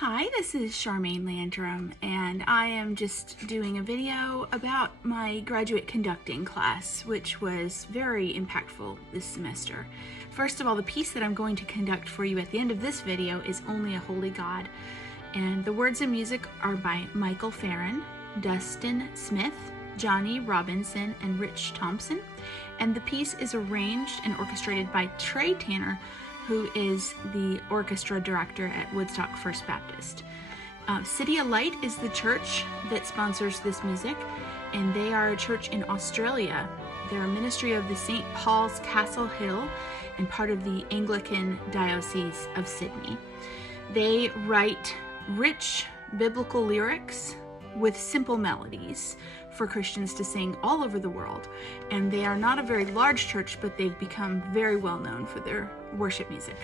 Hi, this is Charmaine Landrum, and I am just doing a video about my graduate conducting class, which was very impactful this semester. First of all, the piece that I'm going to conduct for you at the end of this video is Only a Holy God, and the words and music are by Michael Farron, Dustin Smith, Johnny Robinson, and Rich Thompson, and the piece is arranged and orchestrated by Trey Tanner, who is the orchestra director at Woodstock First Baptist. City of Light is the church that sponsors this music, and they are a church in Australia. They're a ministry of the St. Paul's Castle Hill and part of the Anglican Diocese of Sydney. They write rich biblical lyrics with simple melodies for Christians to sing all over the world. And they are not a very large church, but they've become very well known for their worship music.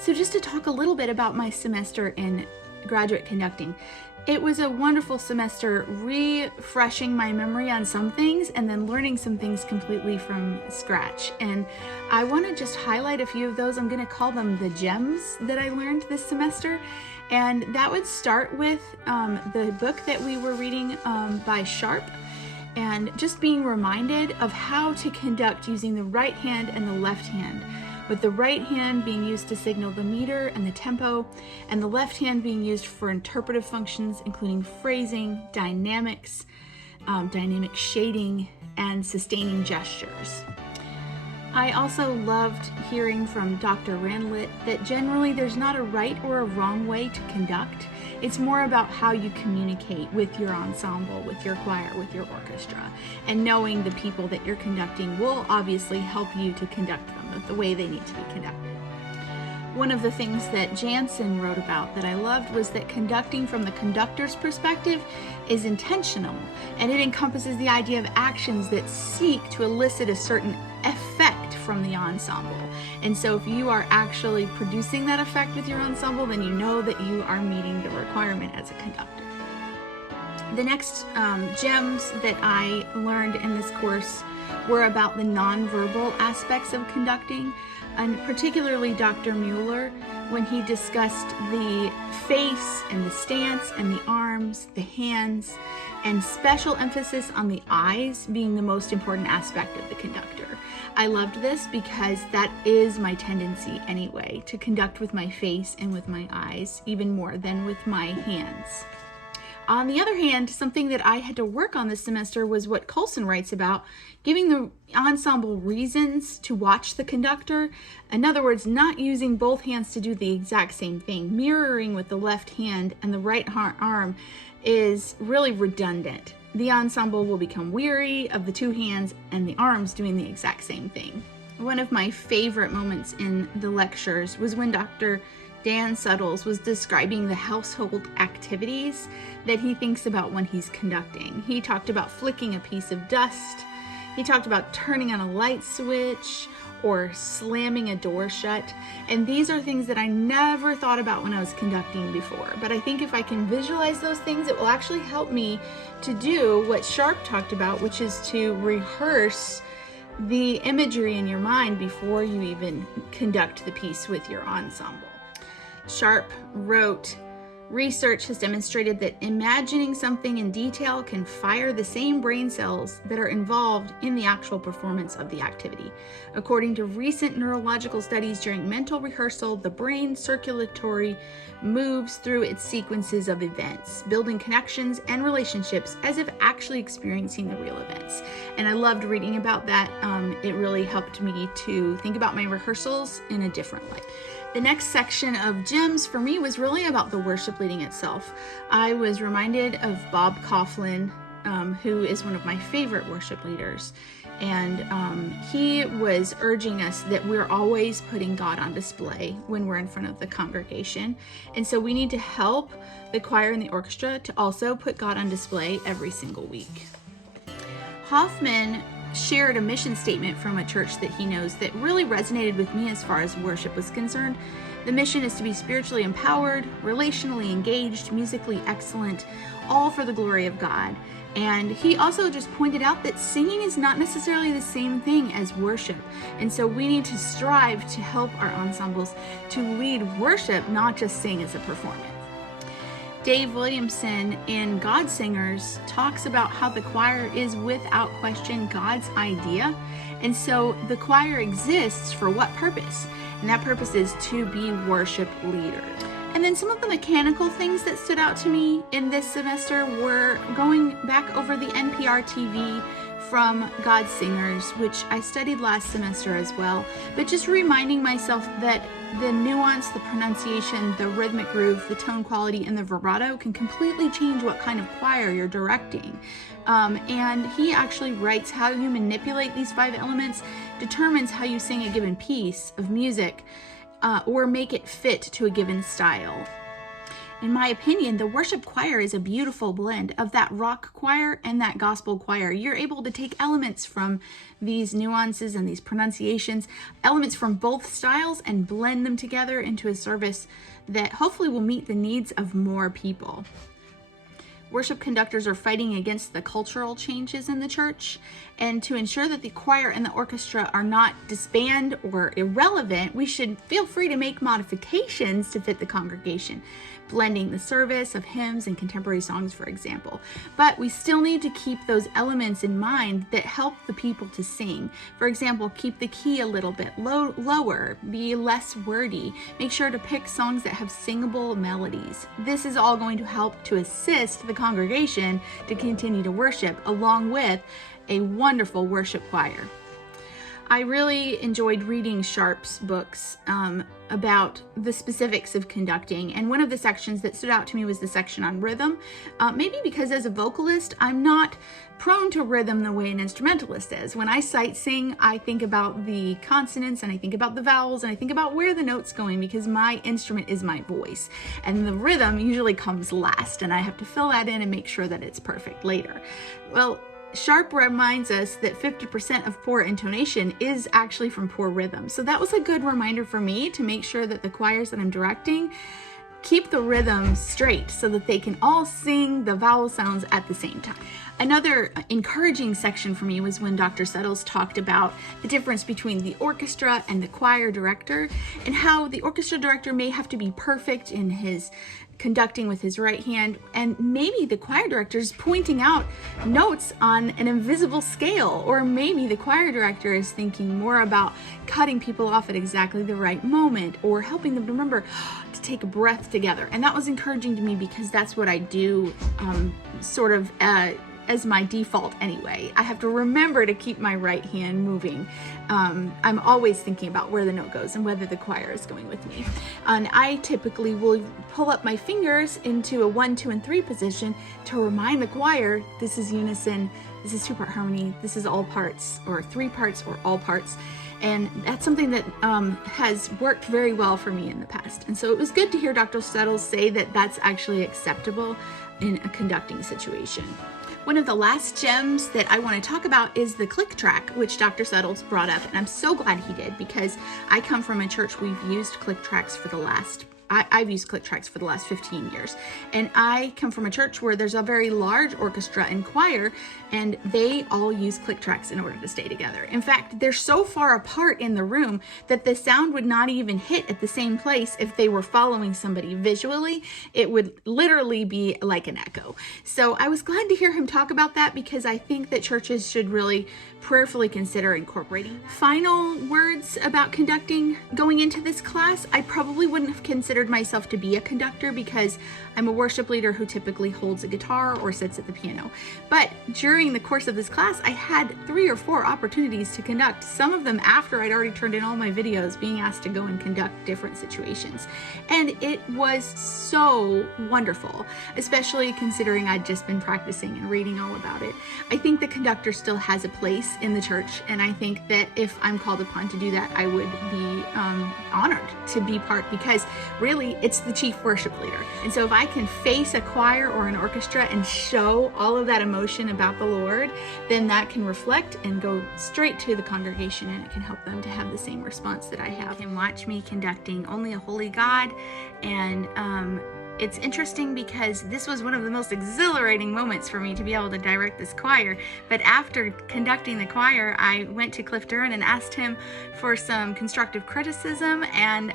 So just to talk a little bit about my semester in graduate conducting, it was a wonderful semester refreshing my memory on some things and then learning some things completely from scratch. And I want to just highlight a few of those. I'm going to call them the gems that I learned this semester. And that would start with the book that we were reading by Sharp, and just being reminded of how to conduct using the right hand and the left hand, with the right hand being used to signal the meter and the tempo, and the left hand being used for interpretive functions, including phrasing, dynamics, dynamic shading, and sustaining gestures. I also loved hearing from Dr. Randlett that generally there's not a right or a wrong way to conduct. It's more about how you communicate with your ensemble, with your choir, with your orchestra, and knowing the people that you're conducting will obviously help you to conduct them the way they need to be conducted. One of the things that Jansen wrote about that I loved was that conducting from the conductor's perspective is intentional, and it encompasses the idea of actions that seek to elicit a certain effect from the ensemble. And so if you are actually producing that effect with your ensemble, then you know that you are meeting the requirement as a conductor. The next gems that I learned in this course were about the nonverbal aspects of conducting, and particularly Dr. Mueller, when he discussed the face and the stance and the arms, the hands, and special emphasis on the eyes being the most important aspect of the conductor. I loved this because that is my tendency anyway, to conduct with my face and with my eyes, even more than with my hands. On the other hand, something that I had to work on this semester was what Colson writes about, giving the ensemble reasons to watch the conductor. In other words, not using both hands to do the exact same thing. Mirroring with the left hand and the right arm is really redundant. The ensemble will become weary of the two hands and the arms doing the exact same thing. One of my favorite moments in the lectures was when Dr. Dan Suttles was describing the household activities that he thinks about when he's conducting. He talked about flicking a piece of dust. He talked about turning on a light switch or slamming a door shut. And these are things that I never thought about when I was conducting before. But I think if I can visualize those things, it will actually help me to do what Sharp talked about, which is to rehearse the imagery in your mind before you even conduct the piece with your ensemble. Sharp wrote, "Research has demonstrated that imagining something in detail can fire the same brain cells that are involved in the actual performance of the activity. According to recent neurological studies, during mental rehearsal, the brain circulatory moves through its sequences of events, building connections and relationships as if actually experiencing the real events." And I loved reading about that. It really helped me to think about my rehearsals in a different light. The next section of gems for me was really about the worship leading itself. I was reminded of Bob Coughlin, who is one of my favorite worship leaders. And he was urging us that we're always putting God on display when we're in front of the congregation. And so we need to help the choir and the orchestra to also put God on display every single week. Hoffman shared a mission statement from a church that he knows that really resonated with me as far as worship was concerned. The mission is to be spiritually empowered, relationally engaged, musically excellent, all for the glory of God. And he also just pointed out that singing is not necessarily the same thing as worship. And so we need to strive to help our ensembles to lead worship, not just sing as a performance. Dave Williamson in God Singers talks about how the choir is without question God's idea. And so the choir exists for what purpose? And that purpose is to be worship leaders. And then some of the mechanical things that stood out to me in this semester were going back over the NPR TV from God Singers, which I studied last semester as well, but just reminding myself that the nuance, the pronunciation, the rhythmic groove, the tone quality, and the vibrato can completely change what kind of choir you're directing. And he actually writes how you manipulate these 5 elements determines how you sing a given piece of music or make it fit to a given style. In my opinion, the worship choir is a beautiful blend of that rock choir and that gospel choir. You're able to take elements from these nuances and these pronunciations, elements from both styles, and blend them together into a service that hopefully will meet the needs of more people. Worship conductors are fighting against the cultural changes in the church, and to ensure that the choir and the orchestra are not disbanded or irrelevant, we should feel free to make modifications to fit the congregation, blending the service of hymns and contemporary songs, for example. But we still need to keep those elements in mind that help the people to sing. For example, keep the key a little bit lower, be less wordy, make sure to pick songs that have singable melodies. This is all going to help to assist the congregation to continue to worship, along with a wonderful worship choir. I really enjoyed reading Sharp's books about the specifics of conducting, and one of the sections that stood out to me was the section on rhythm. Maybe because as a vocalist, I'm not prone to rhythm the way an instrumentalist is. When I sight sing, I think about the consonants, and I think about the vowels, and I think about where the note's going, because my instrument is my voice, and the rhythm usually comes last, and I have to fill that in and make sure that it's perfect later. Well, Sharp reminds us that 50% of poor intonation is actually from poor rhythm. So that was a good reminder for me to make sure that the choirs that I'm directing keep the rhythm straight so that they can all sing the vowel sounds at the same time. Another encouraging section for me was when Dr. Settles talked about the difference between the orchestra and the choir director, and how the orchestra director may have to be perfect in his conducting with his right hand, and maybe the choir director is pointing out notes on an invisible scale, or maybe the choir director is thinking more about cutting people off at exactly the right moment, or helping them to remember to take a breath together. And that was encouraging to me, because that's what I do as my default anyway. I have to remember to keep my right hand moving. I'm always thinking about where the note goes and whether the choir is going with me. And I typically will pull up my fingers into a 1, 2, and 3 position to remind the choir this is unison, this is 2-part harmony, this is all parts, or 3 parts, or all parts. And that's something that has worked very well for me in the past. And so it was good to hear Dr. Settles say that that's actually acceptable in a conducting situation. One of the last gems that I want to talk about is the click track, which Dr. Settles brought up, and I'm so glad he did, because I come from a church we've used click tracks for the last I've used click tracks for the last 15 years. And I come from a church where there's a very large orchestra and choir, and they all use click tracks in order to stay together. In fact, they're so far apart in the room that the sound would not even hit at the same place if they were following somebody visually. It would literally be like an echo. So I was glad to hear him talk about that, because I think that churches should really prayerfully consider incorporating. Final words about conducting going into this class: I probably wouldn't have considered myself to be a conductor, because I'm a worship leader who typically holds a guitar or sits at the piano. But during the course of this class, I had 3 or 4 opportunities to conduct, some of them after I'd already turned in all my videos, being asked to go and conduct different situations. And it was so wonderful, especially considering I'd just been practicing and reading all about it. I think the conductor still has a place in the church, and I think that if I'm called upon to do that, I would be honored to be part, because really it's the chief worship leader. And so if I can face a choir or an orchestra and show all of that emotion about the Lord, then that can reflect and go straight to the congregation, and it can help them to have the same response that I have. You can watch me conducting Only a Holy God and it's interesting because this was one of the most exhilarating moments for me to be able to direct this choir. But after conducting the choir, I went to Cliff Duran and asked him for some constructive criticism, and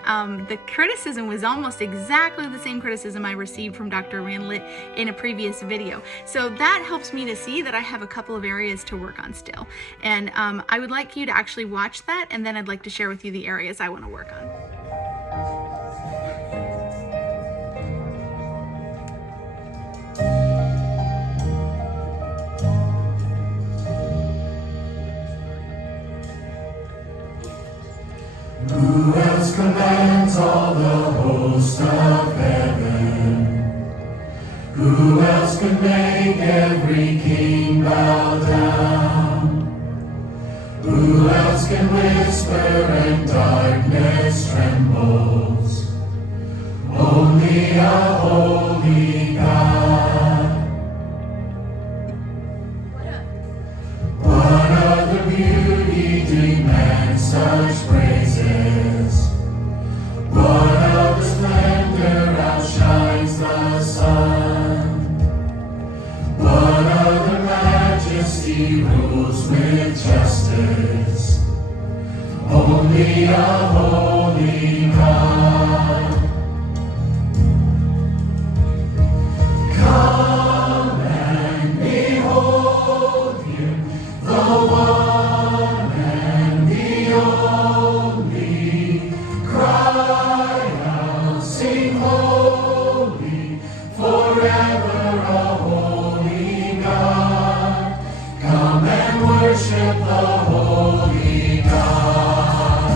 the criticism was almost exactly the same criticism I received from Dr. Randlett in a previous video. So that helps me to see that I have a couple of areas to work on still. And I would like you to actually watch that, and then I'd like to share with you the areas I want to work on. Who else commands all the host of heaven? Who else can make every king bow down? Who else can whisper and darkness trembles? Only a holy God. What other beauty demands such praises? What other splendor outshines the sun? What other majesty rules with justice? Only a holy God. Come and behold him, the one and the only. Cry out, sing holy, forever a holy God. Come and worship the holy God.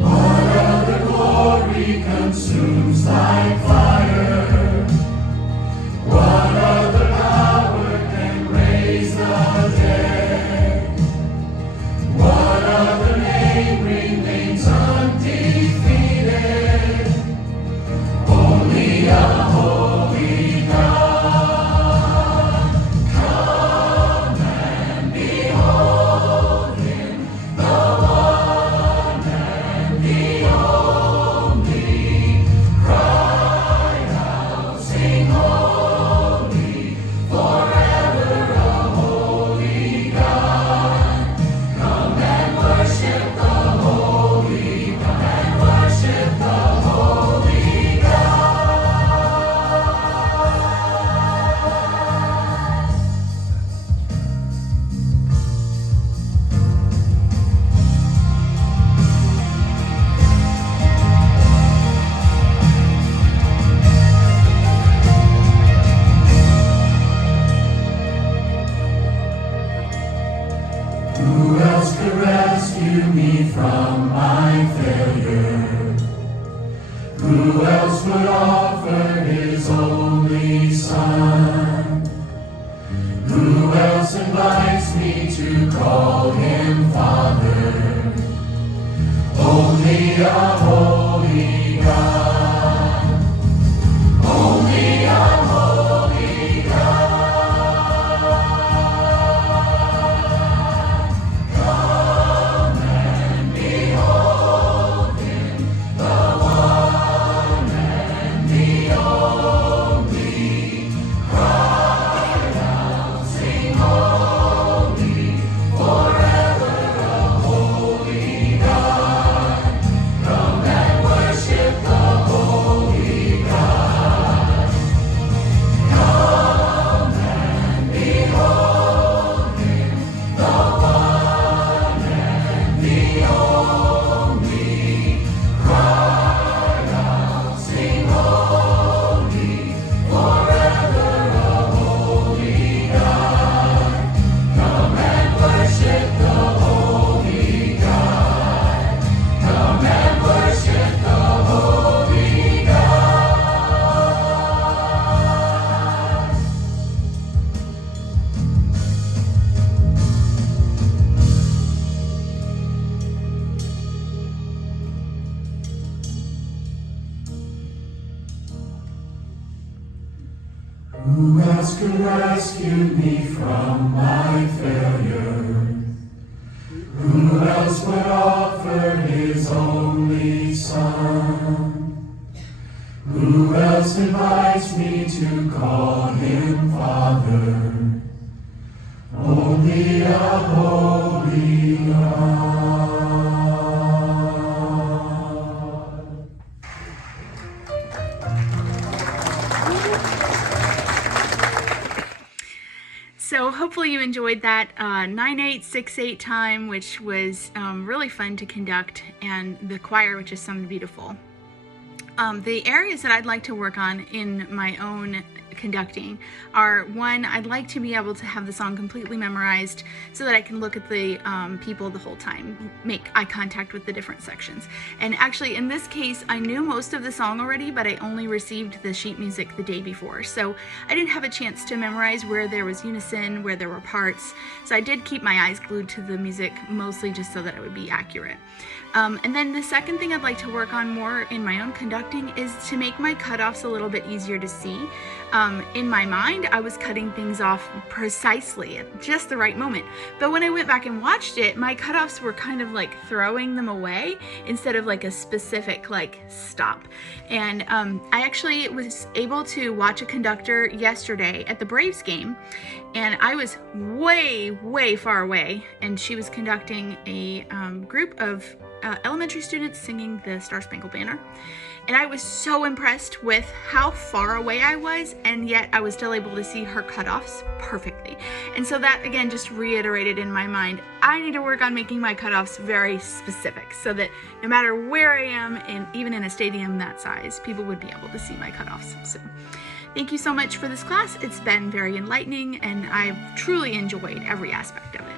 What other glory consumes like fire? What other power can raise the dead? What other name remains undefeated? Only a holy God. Come and behold him, the one and the only. Cry out, sing holy, forever a holy God. Come and worship the holy, come and worship the holy God. Who else could rescue me from my failure? Who else would offer his only son? Who else invites me to call him Father? Only a holy God. Only a holy God. Come and behold him, the one and the only. Cry out, sing holy, forever a holy God. Come Who else could rescue me from my failure? Who else would offer his only Son? Who else invites me to call him Father? Only a holy God. So hopefully you enjoyed that 9/8, 6/8 time, which was really fun to conduct, and the choir, which is sung beautiful. The areas that I'd like to work on in my own conducting are, one, I'd like to be able to have the song completely memorized so that I can look at the people the whole time, make eye contact with the different sections. And actually in this case I knew most of the song already, but I only received the sheet music the day before, so I didn't have a chance to memorize where there was unison, where there were parts, so I did keep my eyes glued to the music, mostly just so that it would be accurate. And then the second thing I'd like to work on more in my own conducting is to make my cutoffs a little bit easier to see. In my mind, I was cutting things off precisely at just the right moment. But when I went back and watched it, my cutoffs were kind of like throwing them away instead of like a specific like stop. And I actually was able to watch a conductor yesterday at the Braves game, and I was way far away, and she was conducting a group of elementary students singing the Star Spangled Banner. And I was so impressed with how far away I was, and yet I was still able to see her cutoffs perfectly. And so that again just reiterated in my mind, I need to work on making my cutoffs very specific so that no matter where I am, and even in a stadium that size, people would be able to see my cutoffs. So thank you so much for this class. It's been very enlightening, and I've truly enjoyed every aspect of it.